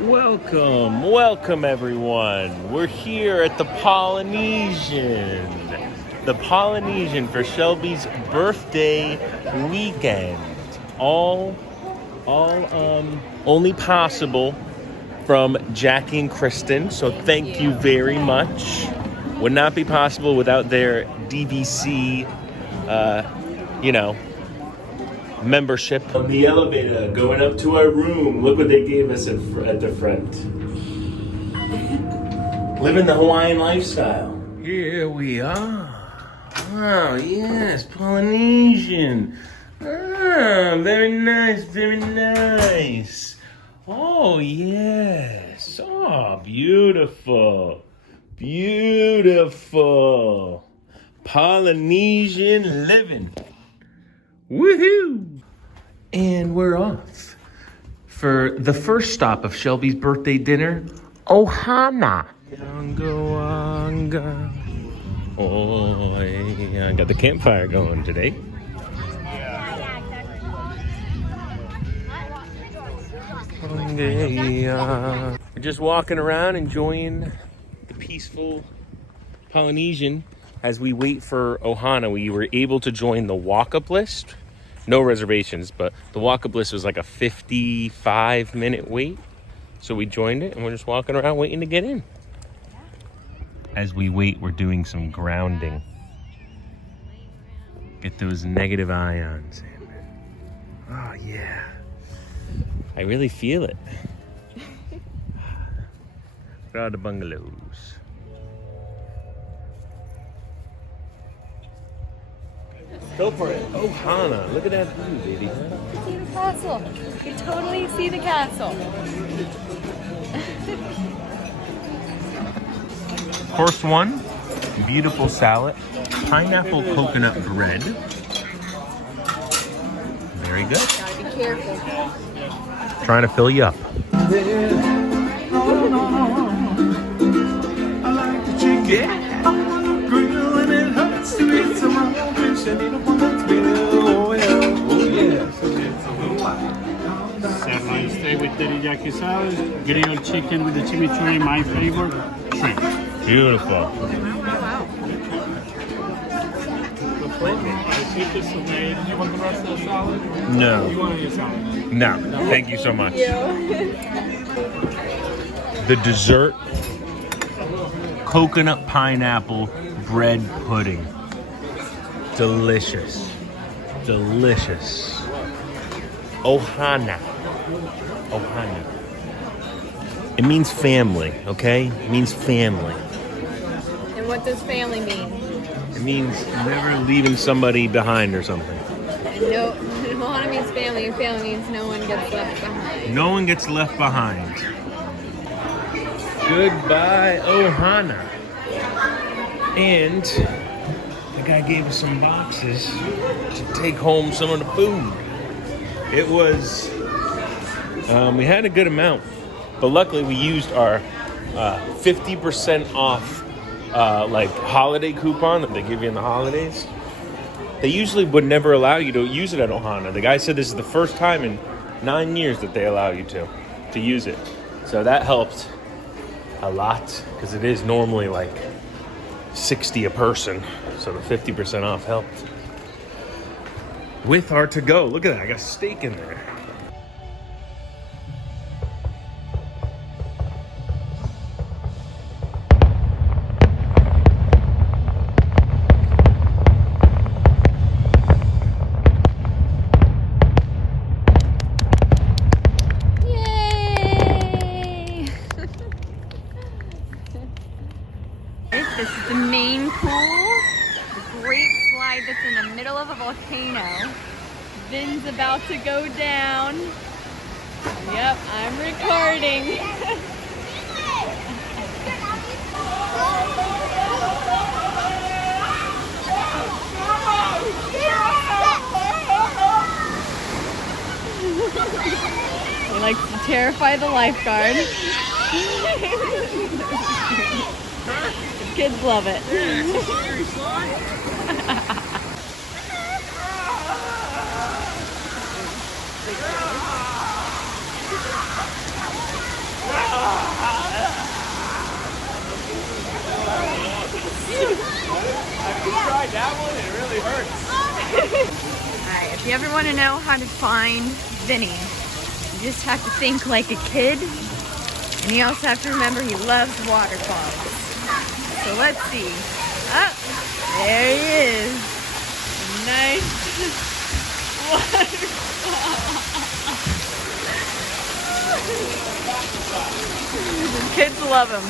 Welcome everyone. We're here at the Polynesian. The Polynesian for Shelby's birthday weekend. All only possible from Jackie and Kristen. So thank you very much. Would not be possible without their DVC, membership. On the elevator, going up to our room. Look what they gave us at the front. Living the Hawaiian lifestyle. Here we are. Wow, yes, Polynesian. Ah, very nice, very nice. Oh, yes. Oh, beautiful. Beautiful. Polynesian living. Woohoo! And we're off for the first stop of Shelby's birthday dinner, Ohana. Oh, yeah, I got the campfire going today. We're just walking around enjoying the peaceful Polynesian as we wait for Ohana. We were able to join the walk-up list. No reservations, but the walk-up list was like a 55-minute wait. So we joined it and we're just walking around waiting to get in. As we wait, we're doing some grounding. Get those negative ions in. Oh, yeah. I really feel it. Where are the bungalows? Go for it. Ohana. Look at that view, baby. See the castle. You totally see the castle. First one, beautiful salad. Pineapple coconut bread. Very good. Gotta be careful. Trying to fill you up. I like the chicken. I want to grill and it hurts to eat some more fish. I need a one that's real well. Oh yeah, so it's a little Saffron steak with teriyaki sauce, grilled chicken with the chimichurri, my favorite, shrimp. Beautiful. I think this is made. You want the rest of the salad? No. You want your salad? No. Thank you so much. The dessert, coconut pineapple bread pudding. Delicious. Delicious. Ohana. Ohana. It means family, okay? It means family. And what does family mean? It means never leaving somebody behind or something. And no, Ohana means family, and family means no one gets left behind. No one gets left behind. Goodbye, Ohana. And the guy gave us some boxes to take home some of the food. It was, we had a good amount, but luckily we used our 50% off holiday coupon that they give you in the holidays. They usually would never allow you to use it at Ohana. The guy said this is the first time in 9 years that they allow you to use it. So that helped a lot because it is normally like $60 a person. So the 50% off helped. With our to-go. Look at that. I got a steak in there. Yay! This is the main pool. The great slide that's in the middle of a volcano. Vin's about to go down. Yep, I'm recording. He likes to terrify the lifeguard. Kids love it. Tried that one, it really hurts. Alright, if you ever want to know how to find Vinny, you just have to think like a kid, and you also have to remember he loves waterfalls. So let's see. Oh, there he is. Nice waterfall. The kids love him.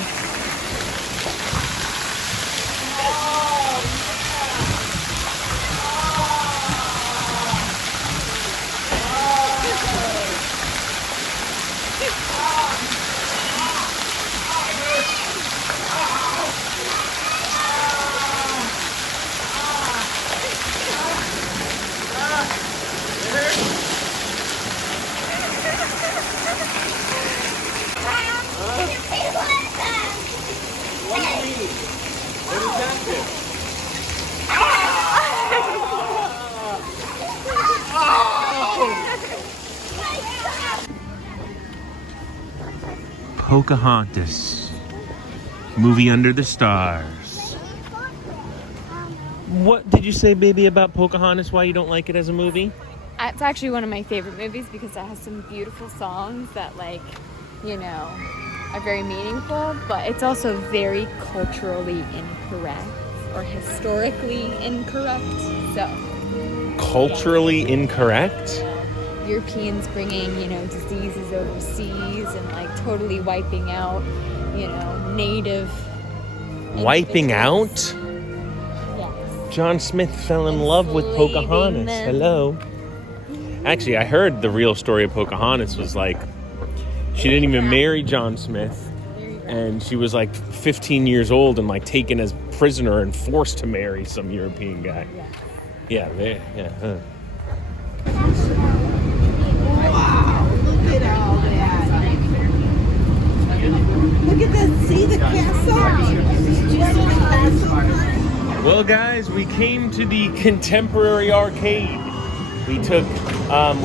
Pocahontas. Movie Under the Stars. What did you say, baby, about Pocahontas? Why you don't like it as a movie? It's actually one of my favorite movies because it has some beautiful songs that, like, you know, are very meaningful, but it's also very culturally incorrect or historically incorrect. So Culturally incorrect? Europeans bringing, you know, diseases overseas and like totally wiping out, you know, native. Wiping individuals. out? Yes. John Smith fell in love with Pocahontas. them. Hello. Actually, I heard the real story of Pocahontas was like, she didn't even marry John Smith, and she was like 15 years old and like taken as prisoner and forced to marry some European guy. Yeah, huh. Wow, look at all that. Look at this, see the castle? Well, guys, we came to the Contemporary Arcade. We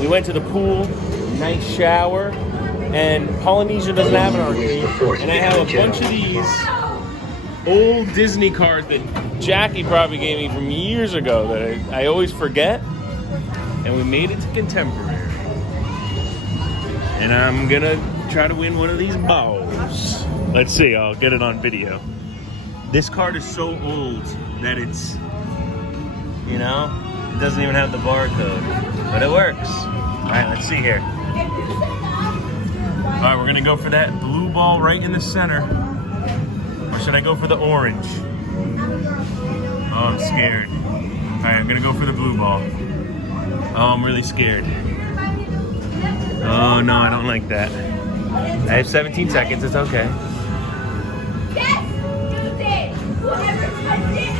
went to the pool, nice shower, and Polynesian doesn't have an arcade. And I have a bunch of these old Disney cards that Jackie probably gave me from years ago that I always forget. And we made it to Contemporary. And I'm gonna try to win one of these balls. Let's see, I'll get it on video. This card is so old that it's, you know, it doesn't even have the barcode, but it works. All right, let's see here. All right, we're gonna go for that blue ball right in the center. Or should I go for the orange? Oh, I'm scared. All right, I'm gonna go for the blue ball. Oh, I'm really scared. Oh no, I don't like that. I have 17 seconds, it's okay.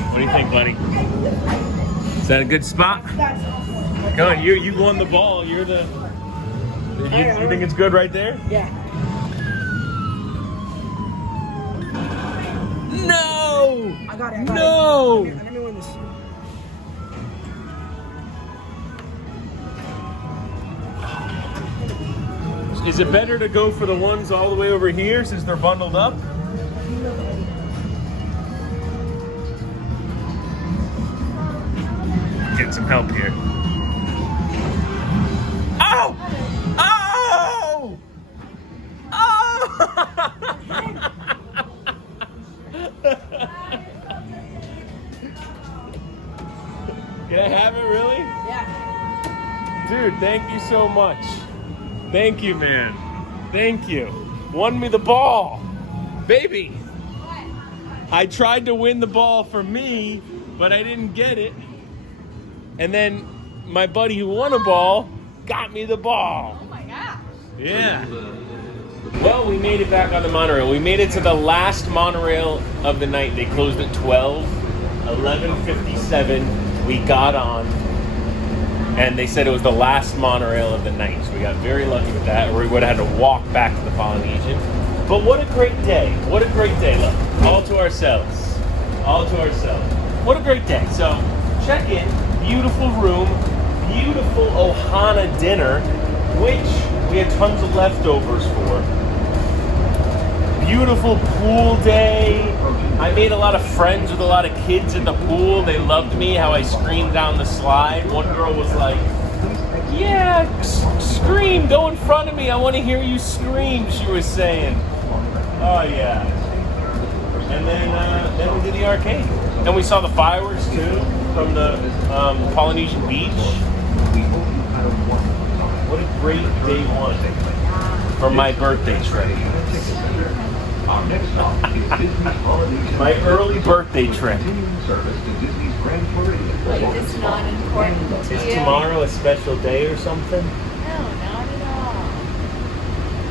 What do you think, buddy? Is that a good spot? Come on, you won the ball. You're the. You think it's good right there? Yeah. No! I got it. No! Let me win this. Is it better to go for the ones all the way over here since they're bundled up? Get some help here. Oh! Oh! Oh! Can I have it, really? Yeah. Dude, thank you so much. Thank you, man. Thank you. Won me the ball. Baby. I tried to win the ball for me, but I didn't get it. And then my buddy who won a ball got me the ball. Oh my gosh. Yeah. Well, we made it back on the monorail. We made it to the last monorail of the night. They closed at 12. 11:57, we got on. And they said it was the last monorail of the night. So we got very lucky with that, or we would have had to walk back to the Polynesian. But what a great day. What a great day. Look, all to ourselves. All to ourselves. What a great day. So, check in. Beautiful room. Beautiful Ohana dinner, which we had tons of leftovers for. beautiful pool day. I made a lot of friends with a lot of kids in the pool. They loved me, how I screamed down the slide. One girl was like, yeah, scream, go in front of me. I want to hear you scream, she was saying. Oh, yeah. And then we did the arcade. Then we saw the fireworks, too, from the Polynesian beach. What a great day one for my birthday trip. My early birthday trip. It's not important to Is you. tomorrow a special day or something? No, not at all.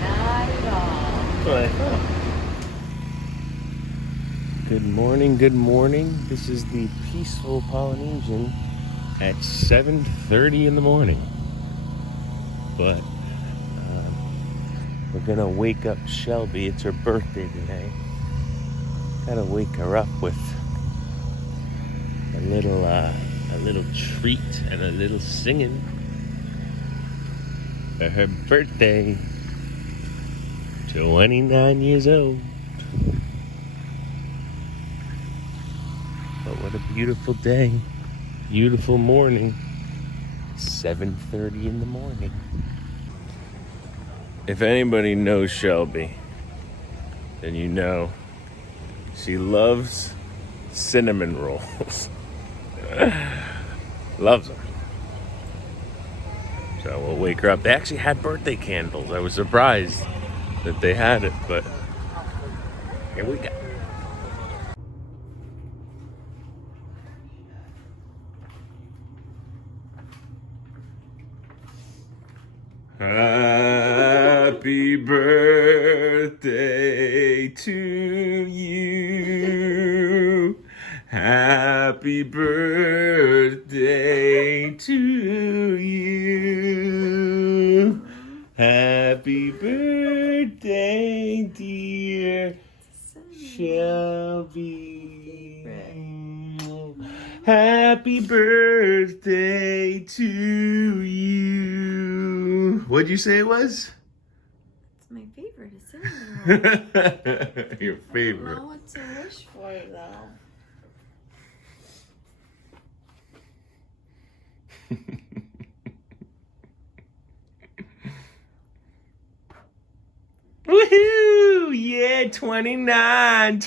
Not at all. That's what I thought. Good morning, good morning. This is the peaceful Polynesian at 7:30 in the morning. But we're gonna wake up Shelby. It's her birthday today. Gotta wake her up with a little treat and a little singing for her birthday. 29 years old. But what a beautiful day. Beautiful morning. 7:30 in the morning. If anybody knows Shelby, then you know she loves cinnamon rolls. Loves them. So we'll wake her up. They actually had birthday candles. I was surprised that they had it, but here we go. Happy birthday to you. Happy birthday to you. Happy birthday, dear Shelby. Happy birthday to you. What'd you say it was? It's my favorite. It's cinnamon roll. Your favorite. Now what's a wish for, though? Woohoo! Yeah, 29.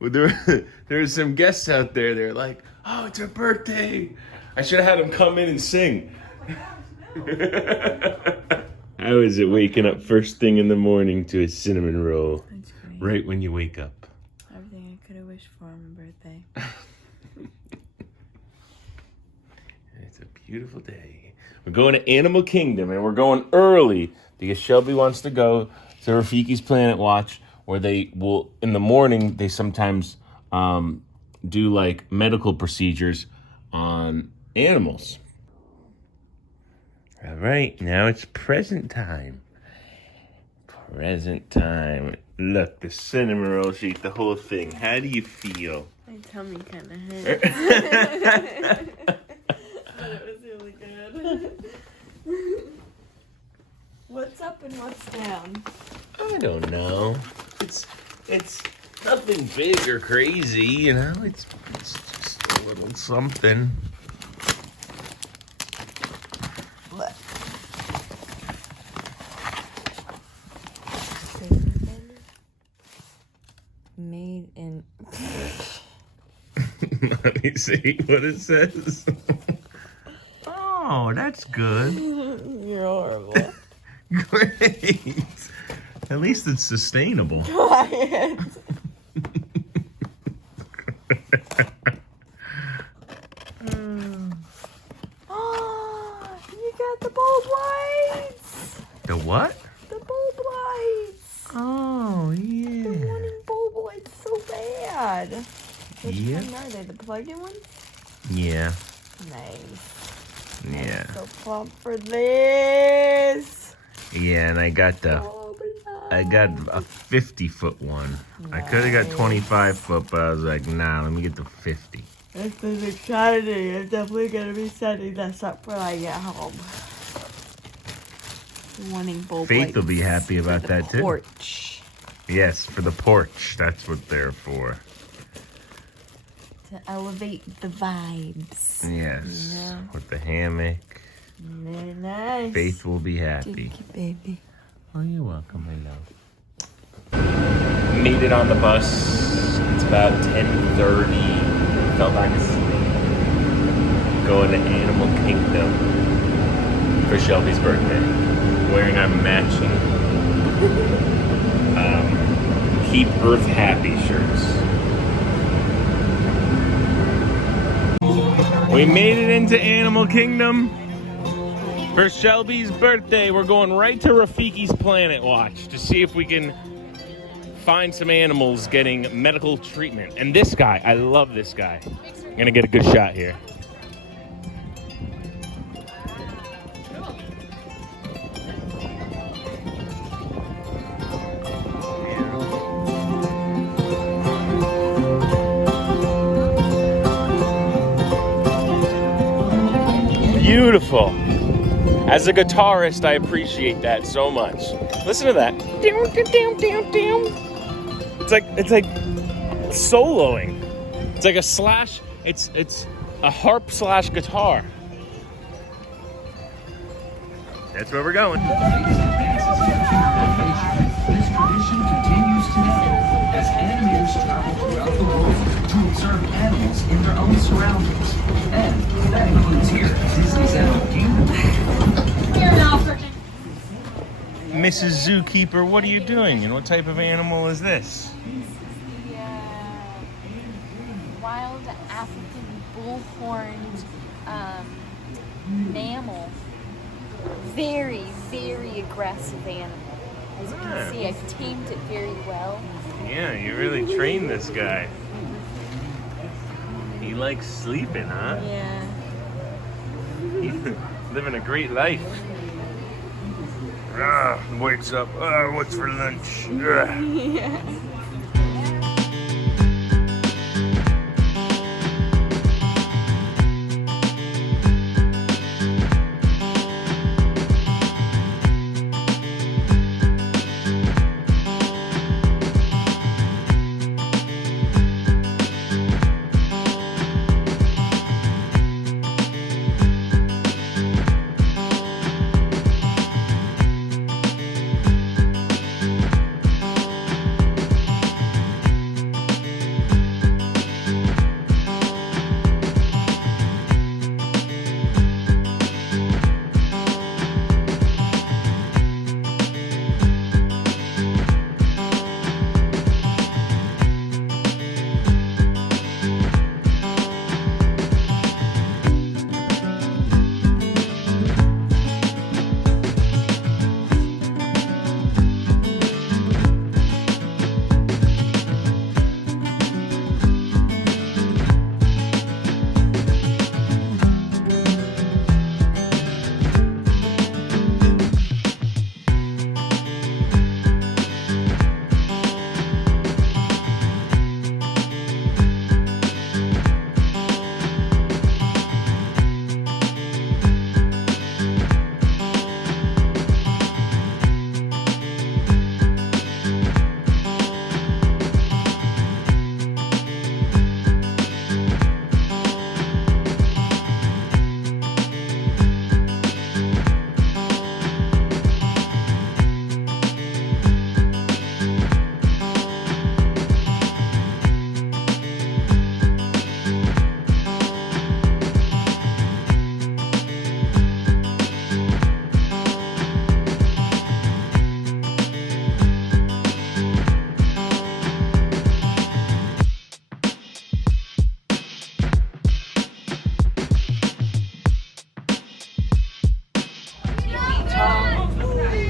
Well, there were some guests out there. They're like, "Oh, it's her birthday." I should have had them come in and sing. How is it waking up first thing in the morning to a cinnamon roll? That's great. Right when you wake up. Everything I could have wished for on my birthday. It's a beautiful day. We're going to Animal Kingdom, and we're going early because Shelby wants to go to Rafiki's Planet Watch, where they will, in the morning, they sometimes do like medical procedures on animals. All right, now it's present time. Present time. Look, the cinnamon roll, she ate the whole thing. How do you feel? My tummy kind of hurt. But it was really good. What's up and what's down? I don't know. It's nothing big or crazy, you know. It's just a little something. What? Made in. Let me see what it says. Oh, that's good. You're horrible. Great. At least it's sustainable. Quiet. Oh, you got the bulb lights. The what? The bulb lights. Oh, The yeah. morning bulb lights so bad. Which Yeah. kind are they? The plug-in ones? Yeah. Nice. Yeah. I'm so pumped for this. Yeah, and I got a 50-foot one. I could have got 25-foot, but I was like, nah, let me get the 50. This is exciting. I'm definitely going to be setting this up when I get home. Wanting bulb Faith will be lights happy about for the that too. porch. Yes, for the porch. That's what they're for. To elevate the vibes. Yes. Yeah. With the hammock. Very nice. Faith will be happy. Thank you, baby. Oh, you're welcome, my love. Made it on the bus. It's about 10:30. Fell back asleep. Going to Animal Kingdom for Shelby's birthday. Wearing our matching Keep Earth Happy shirts. We made it into Animal Kingdom for Shelby's birthday. We're going right to Rafiki's Planet Watch to see if we can find some animals getting medical treatment. And this guy, I love this guy. I'm gonna get a good shot here. Beautiful. As a guitarist, I appreciate that so much. Listen to that. It's like soloing. It's like a slash. It's a harp slash guitar. That's where we're going. This tradition continues today as animators travel throughout the world to observe animals in their own surroundings. And that includes here at Disney's Animal Kingdom. Mrs. Zookeeper, what are you doing? And what type of animal is this? The wild African bullhorned mammal. Very, very aggressive animal. As you can see, I've tamed it very well. Yeah, you really trained this guy. He likes sleeping, huh? Yeah. He's living a great life. Wakes up. What's for lunch? Yeah.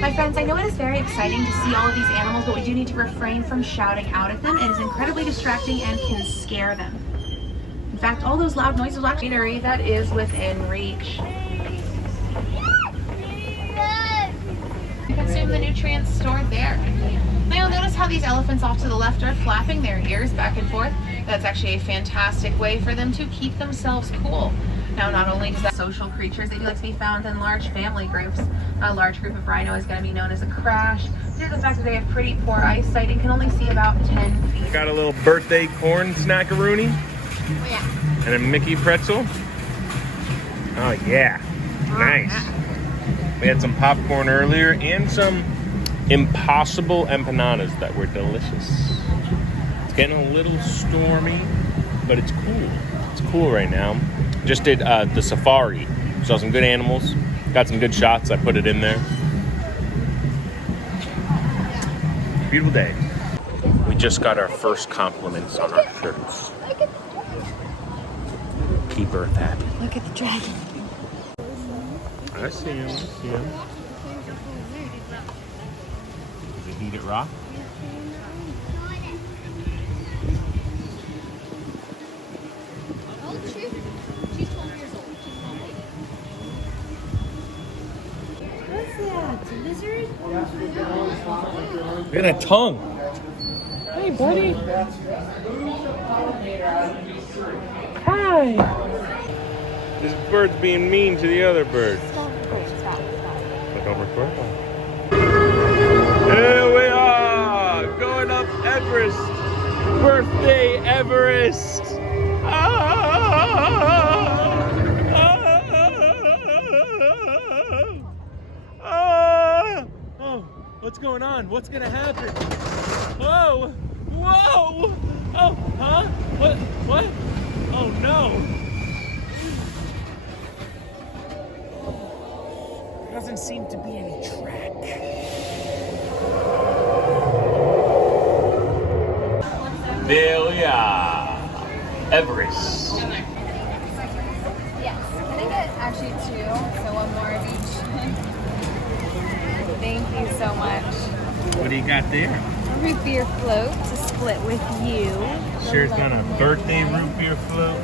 My friends, I know it is very exciting to see all of these animals, but we do need to refrain from shouting out at them. It is incredibly distracting and can scare them. In fact, all those loud noises will actually greenery that is within reach. Consume the nutrients stored there. Now you'll notice how these elephants off to the left are flapping their ears back and forth. That's actually a fantastic way for them to keep themselves cool. Now, not only does that social creatures, they do like to be found in large family groups. A large group of rhino is going to be known as a crash. Due to the fact that they have pretty poor eyesight and can only see about 10 feet. Got a little birthday corn snackaroonie. Oh, yeah. And a Mickey pretzel. Oh yeah, nice. We had some popcorn earlier and some Impossible empanadas that were delicious. It's getting a little stormy, but it's cool. It's cool right now. Just did the safari. Saw some good animals. Got some good shots. I put it in there. Beautiful day. We just got our first compliments on our shirts. Keep Earth happy. Look at the dragon. I see him. I see him. Is it heated rock? What's that? A lizard? Look at that tongue. Hey, buddy. Hi. This bird's being mean to the other bird. Stop. But don't record. Here we are, going up Everest. Birthday Everest. Oh, what's going on? What's gonna happen? Whoa! Whoa! Oh, huh? What? Oh no! There doesn't seem to be any track. There we are. Everest. Yes. Can I get actually two? So one more of each. Thank you so much. What do you got there? Root beer float to split with you. Sure, it's not a birthday root beer float.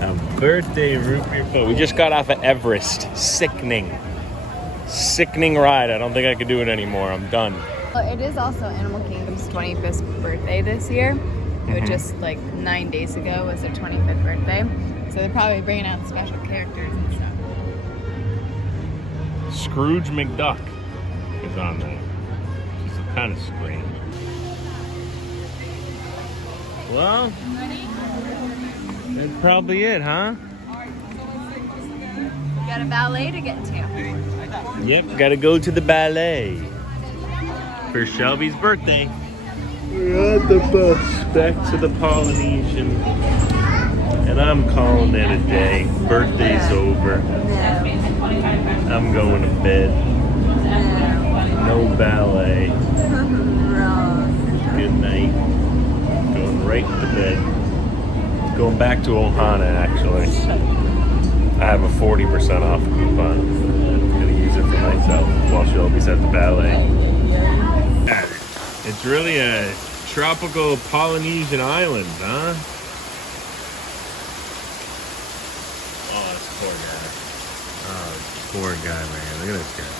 A birthday root beer float. We just got off of Everest. Sickening ride. I don't think I could do it anymore. I'm done. Well, it is also Animal Kingdom's 25th birthday this year. It was just like 9 days ago was their 25th birthday. So they're probably bringing out special characters and stuff. Scrooge McDuck is on there. She's kind of strange. Well, that's probably it, huh? We got a ballet to get to. Yep, gotta go to the ballet for Shelby's birthday. We're on the bus back to the Polynesian, and I'm calling it a day. Birthday's over. I'm going to bed. No ballet. Good night. Going right to bed. Going back to Ohana, actually. I have a 40% off coupon. I'm gonna use it for myself while Shelby's at the ballet. It's really a tropical Polynesian island, huh? Oh, this poor guy. Oh, poor guy, man. Look at this guy.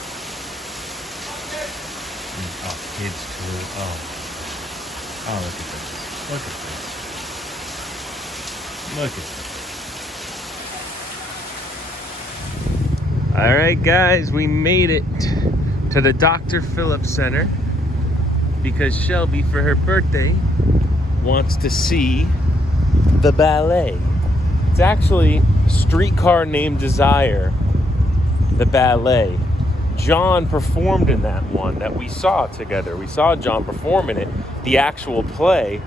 Oh, kids too. Oh, look at this. Look at this. Look at this. All right, guys, we made it to the Dr. Phillips Center because Shelby, for her birthday, wants to see the ballet. It's actually Streetcar Named Desire, the ballet. John performed in that one that we saw together. We saw John perform in it, the actual play.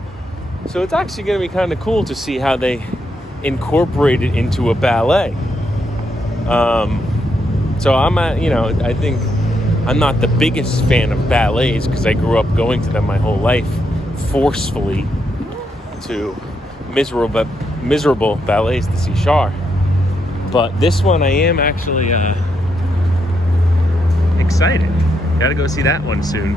So it's actually going to be kind of cool to see how they incorporate it into a ballet. So I think I'm not the biggest fan of ballets because I grew up going to them my whole life, forcefully to miserable ballets to see Char. But this one I am actually excited. Gotta go see that one soon.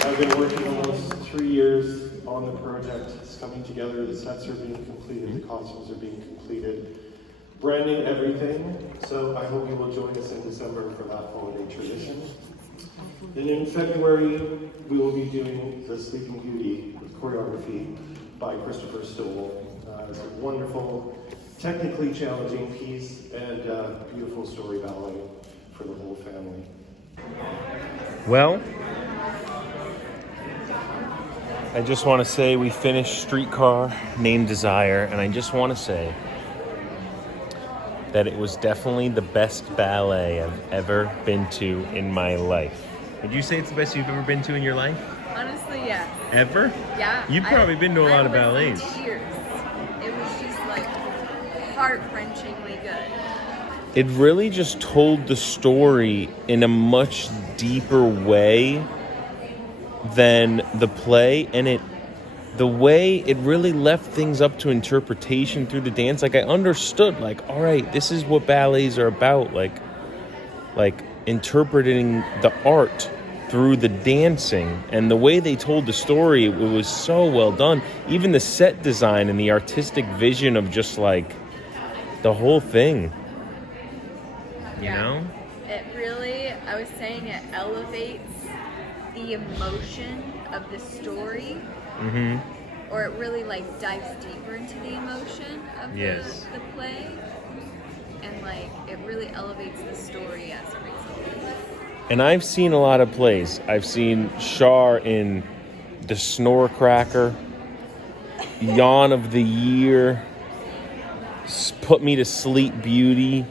I've been working almost 3 years on the project. It's coming together. The sets are being completed. The costumes are being completed. Branding everything. So I hope you will join us in December for that holiday tradition. Then in February, we will be doing the Sleeping Beauty with choreography by Christopher Stoll. It's a wonderful, technically challenging piece and beautiful story ballet for the whole family. Well, I just want to say we finished Streetcar Named Desire, and I just want to say that it was definitely the best ballet I've ever been to in my life. Would you say it's the best you've ever been to in your life? Honestly, yes. Ever? Yeah. You've probably been to a lot of ballets. I was in tears. It was just like heart-wrenchingly good. It really just told the story in a much deeper way than the play, and the way it really left things up to interpretation through the dance. Like, I understood, like, all right, this is what ballets are about, like interpreting the art through the dancing, and the way they told the story, it was so well done. Even the set design and the artistic vision of just like the whole thing, you know? It really, I was saying, it elevates the emotion of the story, or it really like dives deeper into the emotion of the play, and like it really elevates the story as a result. And I've seen a lot of plays. I've seen Shar in The Snorecracker, Yawn of the Year, Put Me to Sleep Beauty.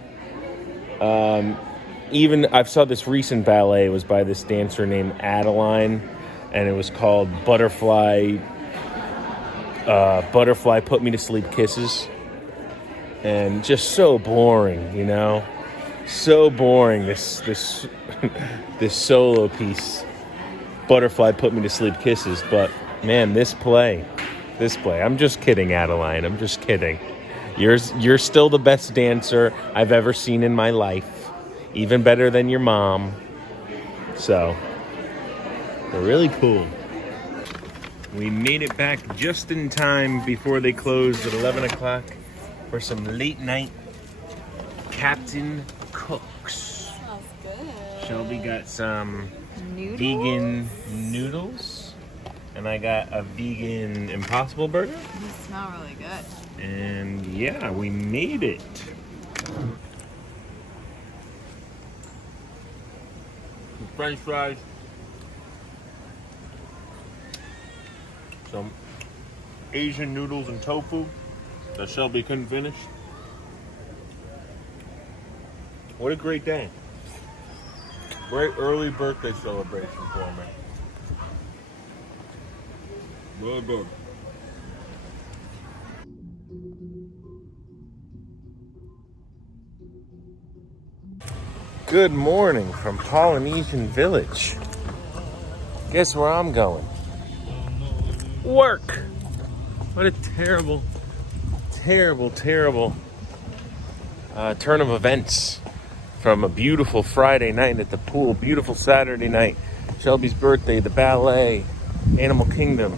Even I saw this recent ballet. It was by this dancer named Adeline, and it was called Butterfly Put Me to Sleep Kisses. And just so boring, you know? So boring, this this solo piece, Butterfly Put Me to Sleep Kisses. But man, this play, I'm just kidding, Adeline, I'm just kidding. You're still the best dancer I've ever seen in my life, even better than your mom. So, they're really cool. We made it back just in time before they closed at 11 o'clock for some late night Captain Cook's. Smells good. Shelby got some vegan noodles, and I got a vegan Impossible Burger. These smell really good. And yeah, we made it. Some French fries, some Asian noodles and tofu that Shelby couldn't finish. What a great day. Great early birthday celebration for me. Really good. Good morning from Polynesian Village. Guess where I'm going? Work. What a terrible turn of events. From a beautiful Friday night at the pool, beautiful Saturday night, Shelby's birthday, the ballet, Animal Kingdom,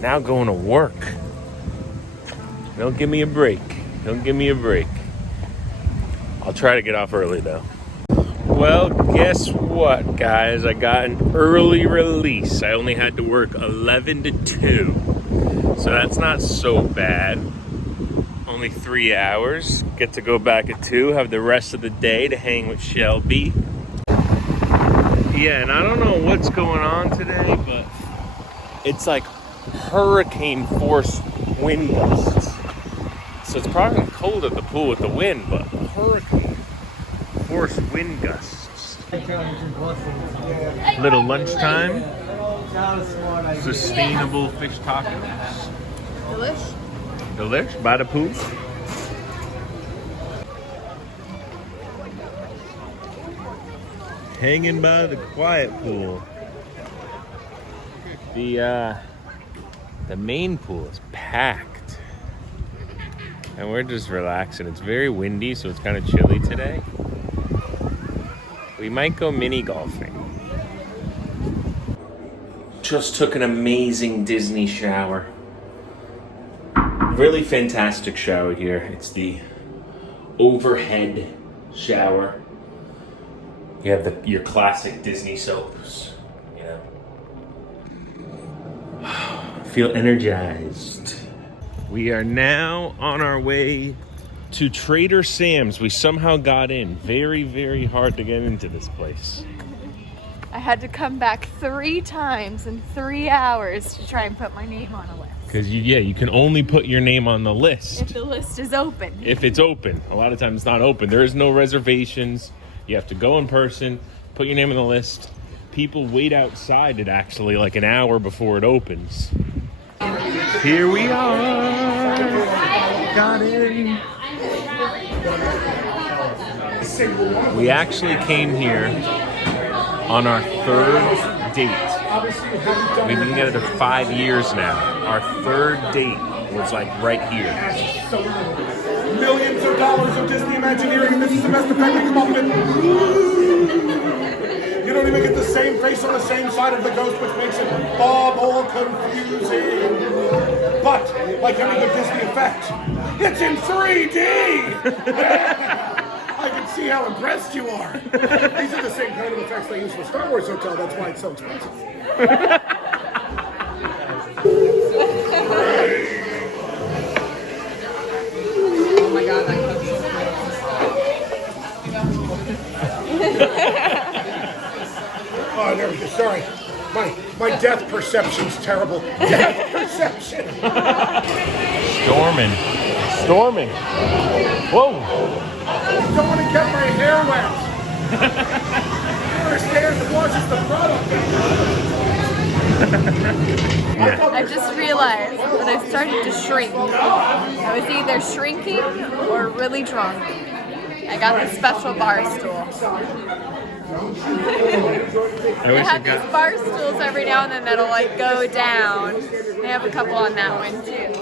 now going to work. Don't give me a break. I'll try to get off early though. Well, guess what, guys? I got an early release. I only had to work 11 to 2. So that's not so bad. Only 3 hours. Get to go back at 2, have the rest of the day to hang with Shelby. Yeah, and I don't know what's going on today, but it's like hurricane force wind gusts. So it's probably cold at the pool with the wind, but hurricane force wind gusts. Little lunchtime. Sustainable fish tacos. Delish by the pool. Hanging by the quiet pool. The main pool is packed. And we're just relaxing. It's very windy, so it's kind of chilly today. We might go mini golfing. Just took an amazing Disney shower. Really fantastic shower here. It's the overhead shower. You have your classic Disney soaps, you know. Feel energized. We are now on our way to Trader Sam's. We somehow got in. Very, very hard to get into this place. I had to come back 3 times in 3 hours to try and put my name on a list. Because you can only put your name on the list If the list is open. if it's open. A lot of times it's not open. There is no reservations. You have to go in person, put your name on the list. People wait outside it actually like an hour before it opens. Here we are. Got in. We actually came here on our 3rd date. We've been together for 5 years now. Our 3rd date was like right here. Millions of dollars of Disney Imagineering, and this is the best effect we come up with. You don't even get the same face on the same side of the ghost, which makes it far more confusing. But, like every good Disney effect, it's in 3D! I can see how impressed you are. These are the same kind of effects they use for Star Wars Hotel, that's why it's so expensive. Oh my god, that cooks Oh, there we go. Sorry. My depth perception's terrible. Depth perception. Storming. Whoa. Don't want to get my hair wet. You understand? The wash is the product. I just realized that I've started to shrink. I was either shrinking or really drunk. I got the special bar stool. I They wish I have these got. bar stools every now and then that'll like go down. They have a couple on that one too.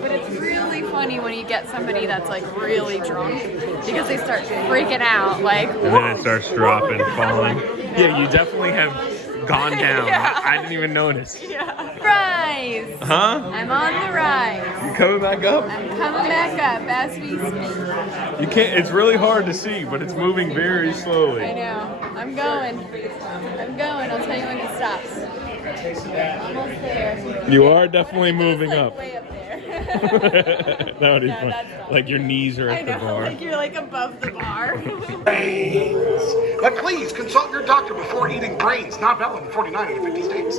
But it's really funny when you get somebody that's like really drunk because they start freaking out like. And then it starts dropping, falling. Yeah, you definitely have gone down. Yeah. I didn't even notice. Yeah. Rise. Huh? I'm on the rise. You coming back up? I'm coming back up as we speak. You can't. It's really hard to see, but it's moving very slowly. I know. I'm going. I'll tell you when it stops. Almost there. You are definitely moving Like up. way up there. That would be No, fun. that's not. Like your knees are I at the know, bar. like you're like above the bar. But please consult your doctor before eating brains, not Bellum, 49 out of 50 states.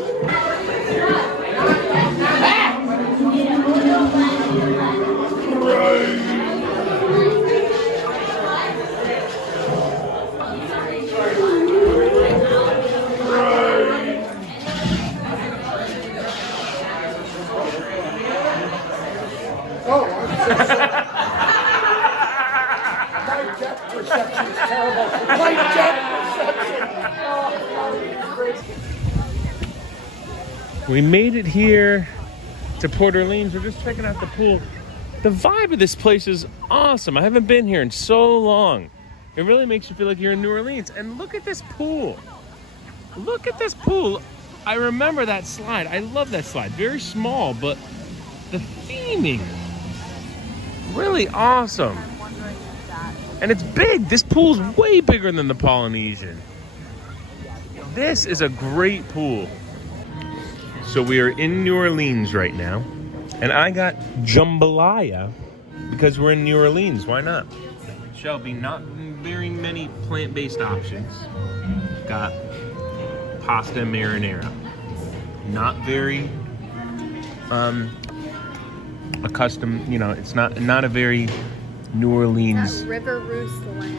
Oh, I'm so sorry. My depth perception is terrible. My depth perception. We made it here to Port Orleans. We're just checking out the pool. The vibe of this place is awesome. I haven't been here in so long. It really makes you feel like you're in New Orleans. And look at this pool. Look at this pool. I remember that slide. I love that slide. Very small, but the theming, really awesome. And it's big. This pool's way bigger than the Polynesian. This is a great pool. So we are in New Orleans right now, and I got jambalaya because we're in New Orleans. Why not? Shelby, not very many plant-based options. Got pasta marinara. Not very accustomed, it's not a very New Orleans. River Roost lamb.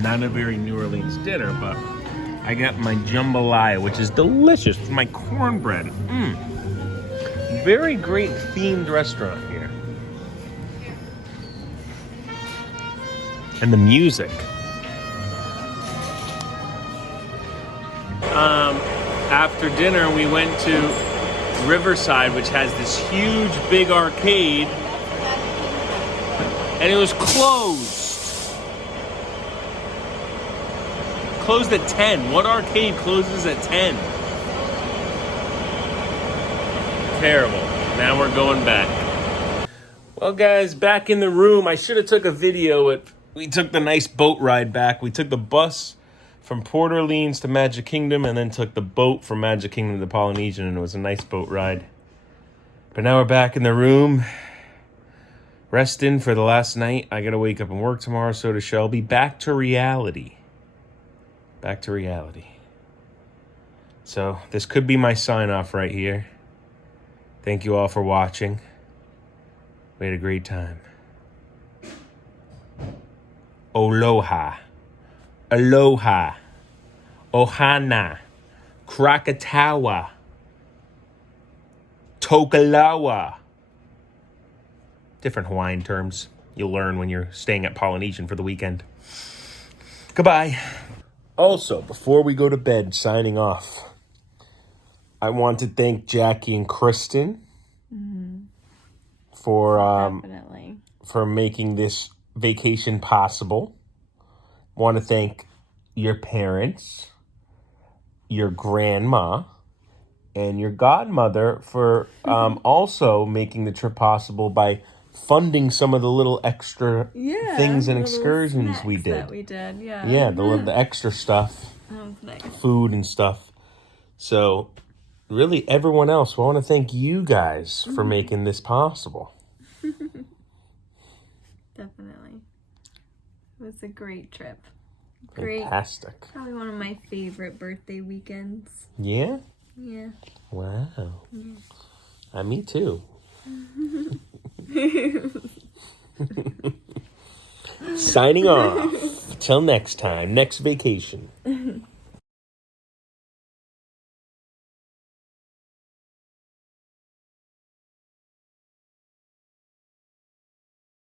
Not a very New Orleans dinner, but I got my jambalaya, which is delicious. It's my cornbread. Very great themed restaurant here. And the music. After dinner, we went to Riverside, which has this huge, big arcade, and it was closed. Closed at 10. What arcade closes at 10? Terrible. Now we're going back. Well, guys, back in the room. I should have took a video. We took the nice boat ride back. We took the bus from Port Orleans to Magic Kingdom and then took the boat from Magic Kingdom to the Polynesian, and it was a nice boat ride. But now we're back in the room, resting for the last night. I gotta wake up and work tomorrow, so does Shelby. Back to reality. Back to reality. So this could be my sign off right here. Thank you all for watching. We had a great time. Aloha. Aloha. Ohana. Krakatawa. Tokalawa. Different Hawaiian terms you'll learn when you're staying at Polynesian for the weekend. Goodbye. Also, before we go to bed, signing off, I want to thank Jackie and Kristen Definitely. for making this vacation possible. Want to thank your parents, your grandma, and your godmother for also making the trip possible by funding some of the little extra things and excursions we did. That we did, yeah. Yeah, the extra stuff, That was nice. food and stuff. So, really, everyone else, we want to thank you guys for making this possible. Definitely. It was a great trip. Great. Fantastic. Probably one of my favorite birthday weekends. Yeah? Yeah. Wow. Me too. Signing off. Till next time. Next vacation.